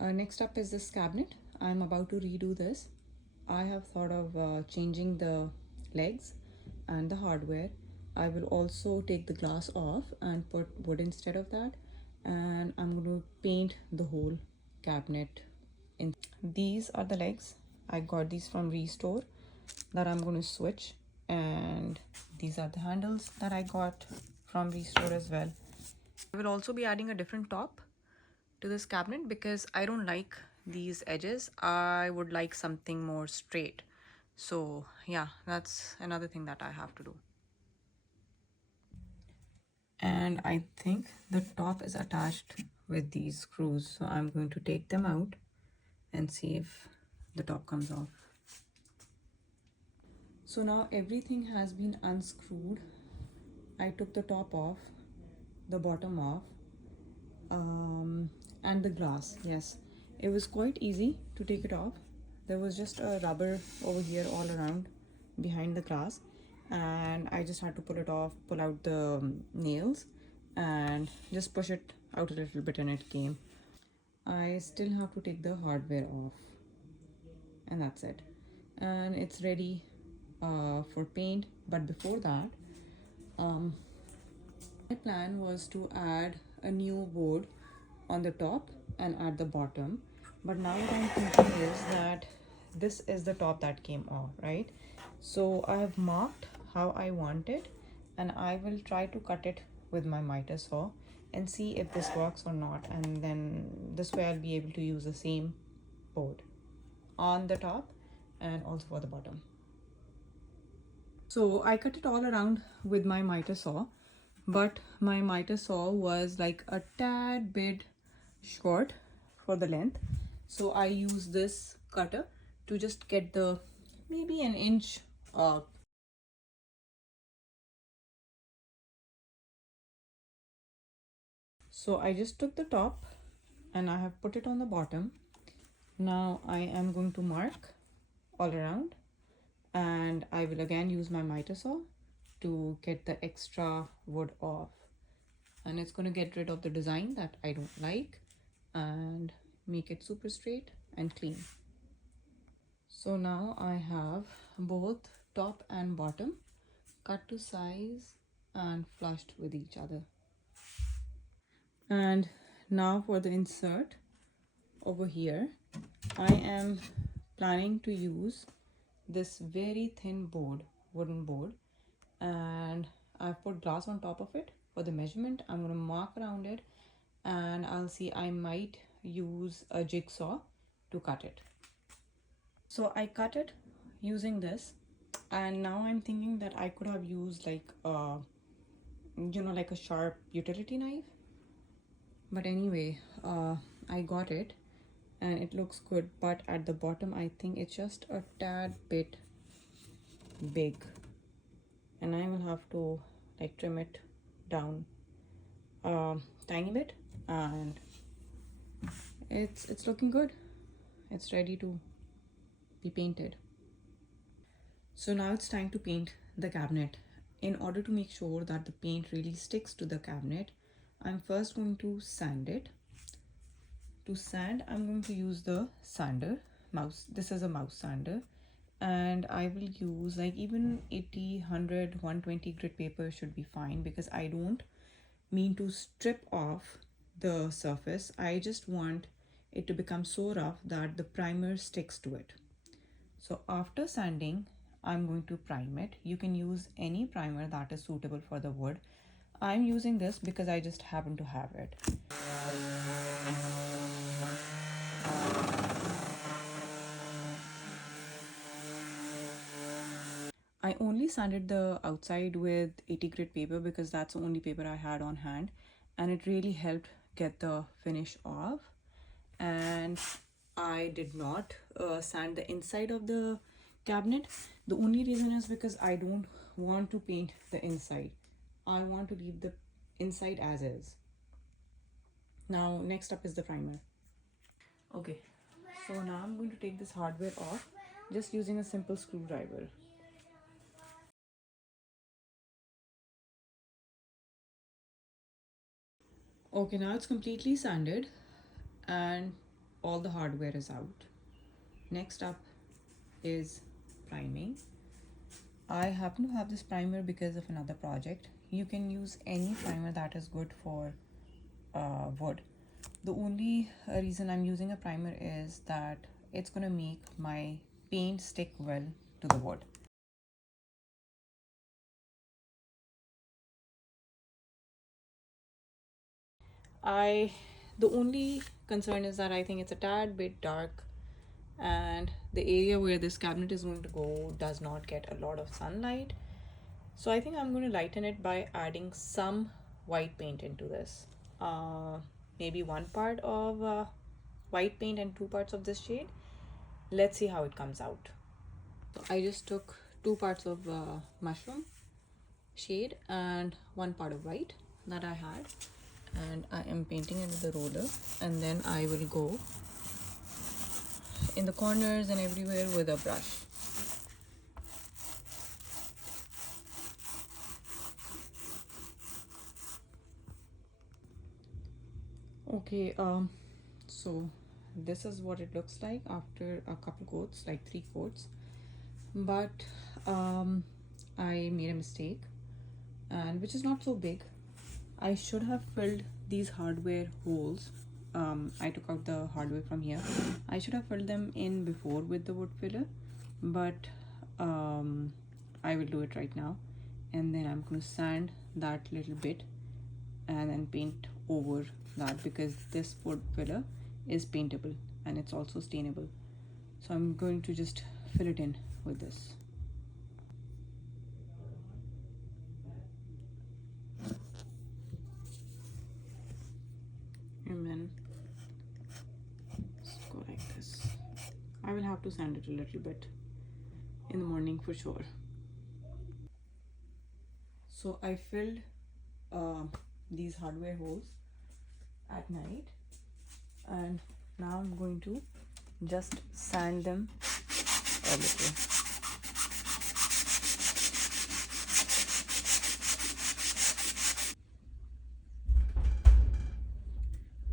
Next up is this cabinet. I'm about to redo this. I have thought of changing the legs and the hardware. I will also take the glass off and put wood instead of that, and I'm going to paint the whole cabinet in. These are the legs. I got these from Restore that I'm going to switch, and these are the handles that I got from Restore as well. I will also be adding a different top to this cabinet because I don't like these edges. I would like something more straight. So yeah, that's another thing that I have to do. And I think the top is attached with these screws, so I'm going to take them out and see if the top comes off. So now everything has been unscrewed. I took the top off, the bottom off, and the glass. Yes, it was quite easy to take it off. There was just a rubber over here all around behind the glass, and I just had to pull it off, pull out the nails, and just push it out a little bit, and it came. I still have to take the hardware off, and that's it. And it's ready for paint. But before that, my plan was to add a new board on the top and at the bottom. But now what I'm thinking is that this is the top that came off, right? So I have marked how I want it, and I will try to cut it with my miter saw and see if this works or not. And then this way I'll be able to use the same board on the top and also for the bottom. So I cut it all around with my miter saw, but my miter saw was like a tad bit short for the length. So I use this cutter to just get the maybe an inch. So I just took the top and I have put it on the bottom. Now I am going to mark all around, and I will again use my miter saw to get the extra wood off, and it's going to get rid of the design that I don't like and make it super straight and clean. So now I have both top and bottom cut to size and flushed with each other. And now for the insert over here, I am planning to use this very thin board, wooden board, and I've put glass on top of it for the measurement. I'm going to mark around it, and I'll see, I might use a jigsaw to cut it. So I cut it using this, and now I'm thinking that I could have used like like a sharp utility knife. But anyway, I got it and it looks good, but at the bottom I think it's just a tad bit big, and I will have to like trim it down tiny bit, and it's looking good. It's ready to be painted. So now it's time to paint the cabinet. In order to make sure that the paint really sticks to the cabinet, I'm first going to sand it. To sand, I'm going to use the sander mouse. This is a mouse sander, and I will use like even 80, 100, 120 grit paper should be fine, because I don't mean to strip off the surface. I just want it to become so rough that the primer sticks to it. So after sanding, I'm going to prime it. You can use any primer that is suitable for the wood. I'm using this because I just happen to have it. I only sanded the outside with 80 grit paper because that's the only paper I had on hand, and it really helped get the finish off. And I did not sand the inside of the cabinet. The only reason is because I don't want to paint the inside. I want to leave the inside as is. Now next up is the primer. Okay, so now I'm going to take this hardware off just using a simple screwdriver. Okay, now it's completely sanded, and all the hardware is out. Next up is priming. I happen to have this primer because of another project. You can use any primer that is good for wood. The only reason I'm using a primer is that it's going to make my paint stick well to the wood. The only concern is that I think it's a tad bit dark, and the area where this cabinet is going to go does not get a lot of sunlight. So I think I'm going to lighten it by adding some white paint into this. Maybe one part of white paint and two parts of this shade. Let's see how it comes out. So I just took two parts of mushroom shade and one part of white that I had, and I am painting it with the roller, and then I will go in the corners and everywhere with a brush. Okay, so this is what it looks like after a couple coats, like 3 coats. But I made a mistake, and which is not so big. I should have filled these hardware holes. I took out the hardware from here. I should have filled them in before with the wood filler, but I will do it right now. And then I'm going to sand that little bit and then paint over that, because this wood filler is paintable and it's also stainable. So I'm going to just fill it in with this. And then just go like this. I will have to sand it a little bit in the morning for sure. So I filled these hardware holes at night, and now I'm going to just sand them a little.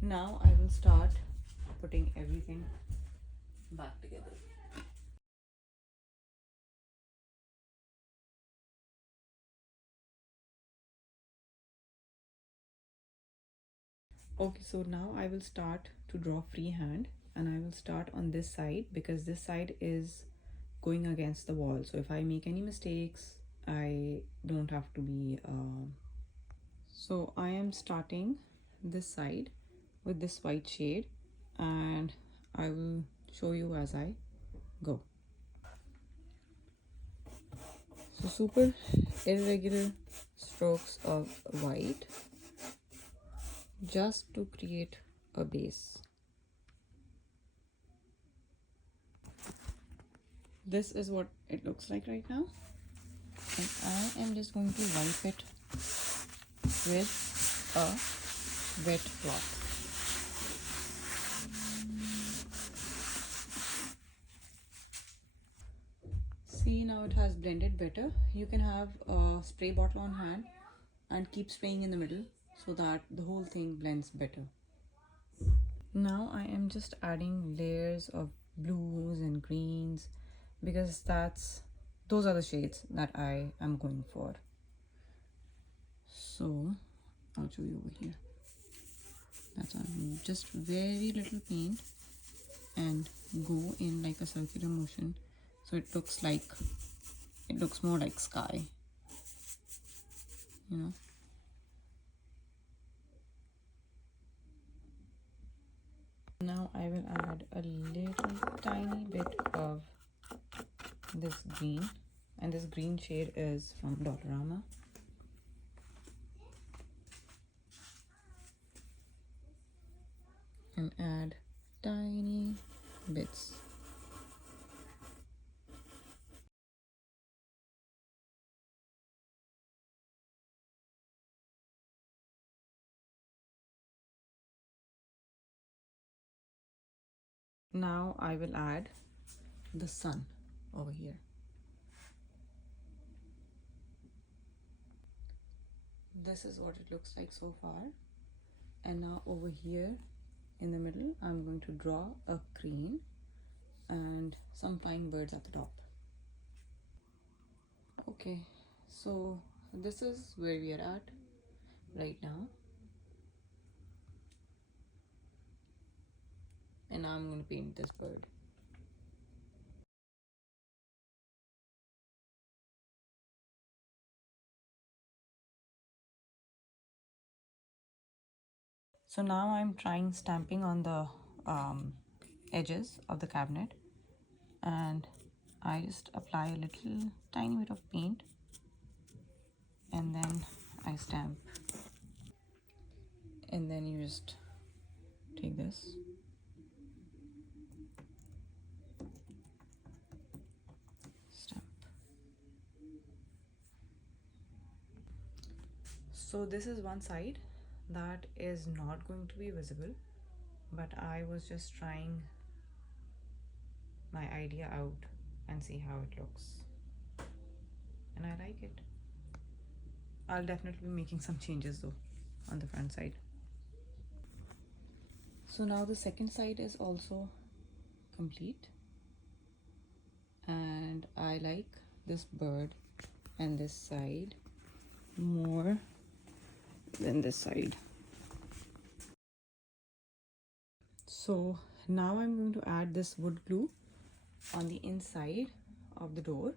Now I will start putting everything back together. Okay, so now I will start to draw freehand, and I will start on this side because this side is going against the wall. So if I make any mistakes, I don't have to be so I am starting this side with this white shade, and I will show you as I go. So super irregular strokes of white just to create a base. This is what it looks like right now, and I am just going to wipe it with a wet cloth. See, now it has blended better. You can have a spray bottle on hand and keep spraying in the middle so that the whole thing blends better. Now I am just adding layers of blues and greens because those are the shades that I am going for. So I'll show you over here. That's just very little paint and go in like a circular motion, so it looks more like sky, you know. Now I will add a little tiny bit of this green, and this green shade is from Dollarama. And add tiny bits. Now I will add the sun over here. This is what it looks like so far. And now over here in the middle I'm going to draw a crane and some flying birds at the top. Okay, so this is where we are at right now, and I'm going to paint this bird. So now I'm trying stamping on the edges of the cabinet, and I just apply a little tiny bit of paint and then I stamp. And then you just take this, stamp. So this is one side that is not going to be visible, but I was just trying my idea out and see how it looks, and I like it. I'll definitely be making some changes though on the front side. So now the second side is also complete, and I like this bird and this side more than this side. So now I'm going to add this wood glue on the inside of the door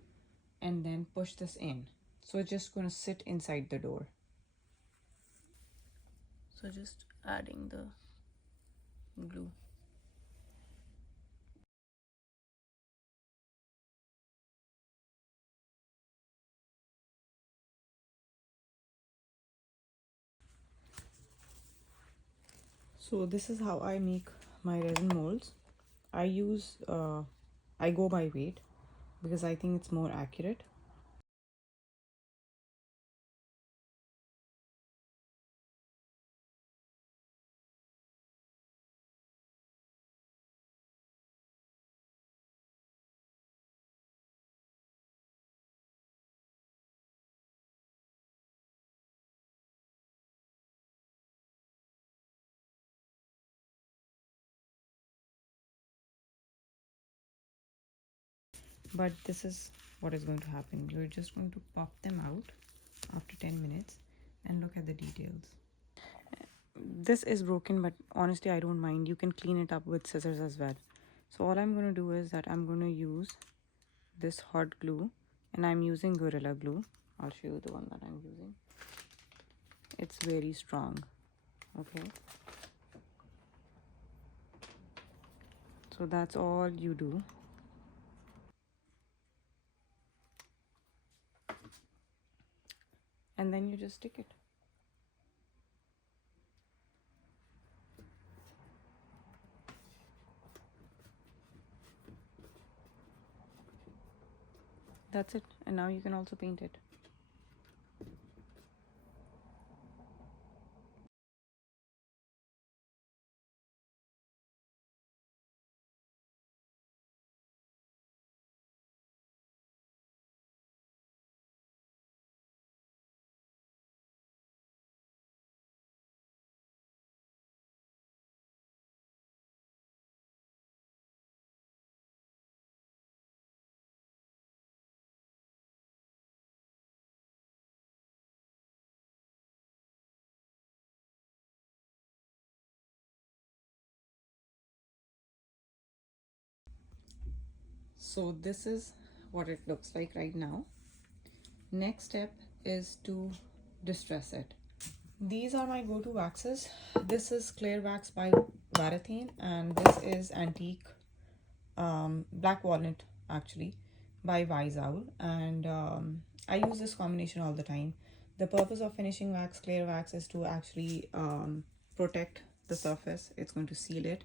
and then push this in. So it's just going to sit inside the door. So just adding the glue. So this is how I make my resin molds. I go by weight because I think it's more accurate. But this is what is going to happen. You're just going to pop them out after 10 minutes and look at the details. This is broken, but honestly I don't mind. You can clean it up with scissors as well. So all I'm going to do is that I'm going to use this hot glue, and I'm using Gorilla Glue. I'll show you the one that I'm using. It's very strong. Okay, so that's all you do. And then you just stick it. That's it. And now you can also paint it. So this is what it looks like right now. Next step is to distress it. These are my go-to waxes. This is clear wax by Varathane, and this is antique black walnut actually by Wise Owl, and I use this combination all the time. The purpose of finishing wax, clear wax, is to actually protect the surface. It's going to seal it,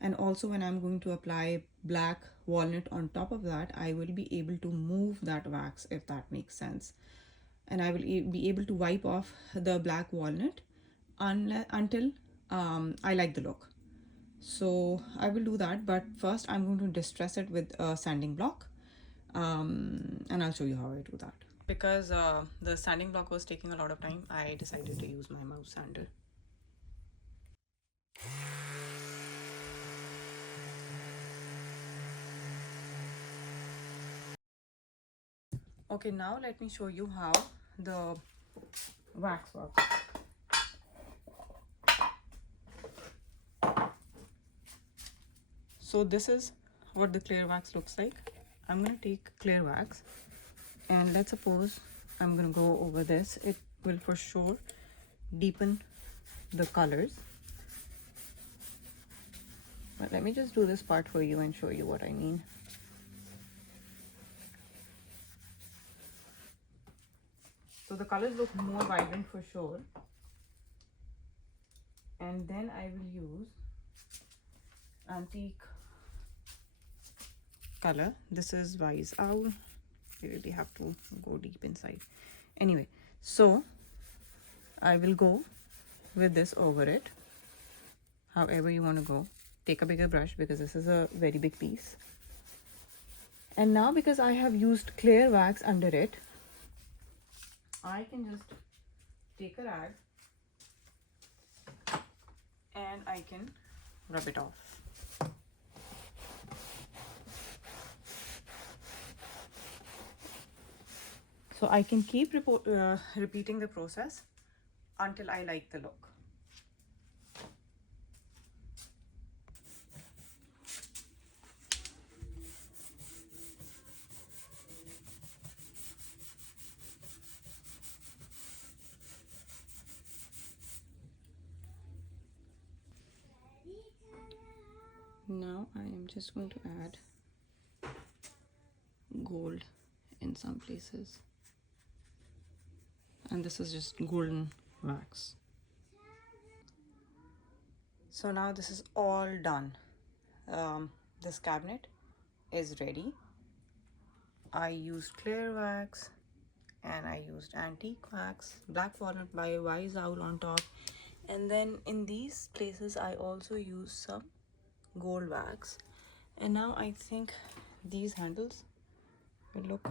and also when I'm going to apply black walnut on top of that, I will be able to move that wax, if that makes sense, and I will be able to wipe off the black walnut until I like the look. So I will do that, but first I'm going to distress it with a sanding block, and I'll show you how I do that. Because the sanding block was taking a lot of time, I decided to use my mouse sander. Okay, now let me show you how the wax works. So this is what the clear wax looks like. I'm gonna take clear wax and let's suppose I'm gonna go over this. It will for sure deepen the colors. But let me just do this part for you and show you what I mean. So the colors look more vibrant for sure. And then I will use antique color. This is Wise Owl. You really have to go deep inside. Anyway, so I will go with this over it. However you want to go. Take a bigger brush because this is a very big piece. And now because I have used clear wax under it, I can just take a rag and I can rub it off. So I can keep repeating the process until I like the look. Now I am just going to add gold in some places. And this is just golden wax. So now this is all done. This cabinet is ready. I used clear wax and I used antique wax, black walnut by Wise Owl on top. And then in these places I also used some gold wax. And now I think these handles will look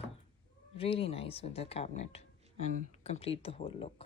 really nice with the cabinet and complete the whole look.